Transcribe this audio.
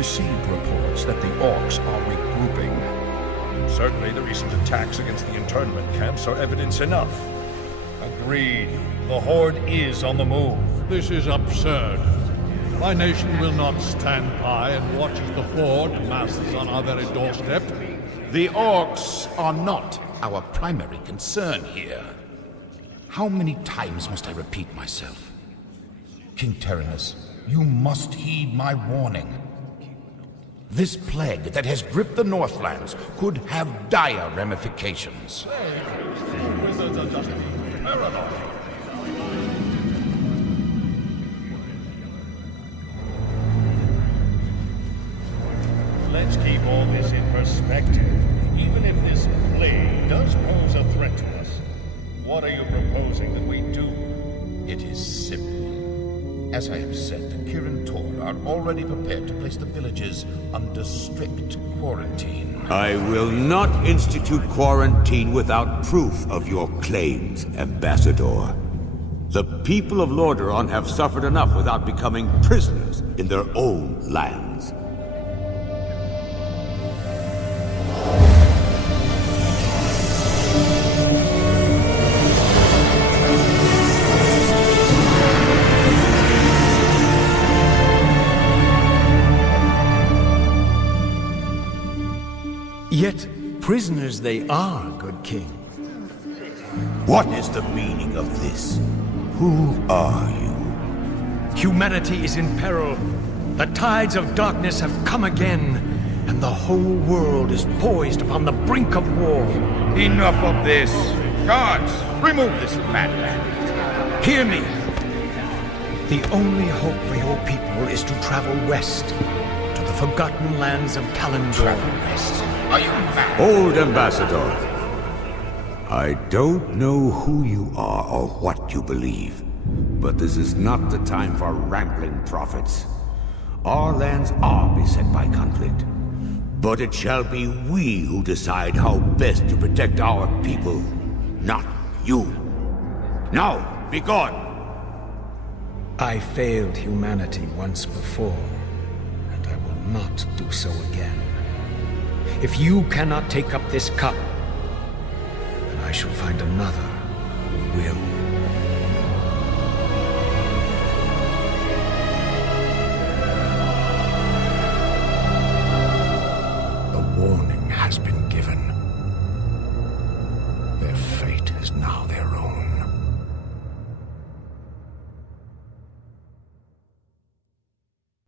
received reports that the orcs are regrouping. Certainly the recent attacks against the internment camps are evidence enough. Agreed. The Horde is on the move. This is absurd. My nation will not stand by and watch as the Horde masses on our very doorstep. The orcs are not our primary concern here. How many times must I repeat myself? King Tyrannus, you must heed my warning. This plague that has gripped the Northlands could have dire ramifications. Wizards are just being paranoid. Let's keep all this in perspective. Even if this plague does pose a threat to us, what are you proposing that we do? It is simple. As I have said, the Kirin Tor are already prepared to place the villages under strict quarantine. I will not institute quarantine without proof of your claims, Ambassador. The people of Lordaeron have suffered enough without becoming prisoners in their own lands. Yet prisoners they are, good king. What is the meaning of this? Who are you? Humanity is in peril. The tides of darkness have come again, and the whole world is poised upon the brink of war. Enough of this! Guards, remove this madman! Hear me! The only hope for your people is to travel west, to the forgotten lands of Kalimdor. Travel west? Are you mad? Old Ambassador, I don't know who you are or what you believe, but this is not the time for rambling prophets. Our lands are beset by conflict, but it shall be we who decide how best to protect our people, not you. Now, be gone! I failed humanity once before, and I will not do so again. If you cannot take up this cup, then I shall find another who will.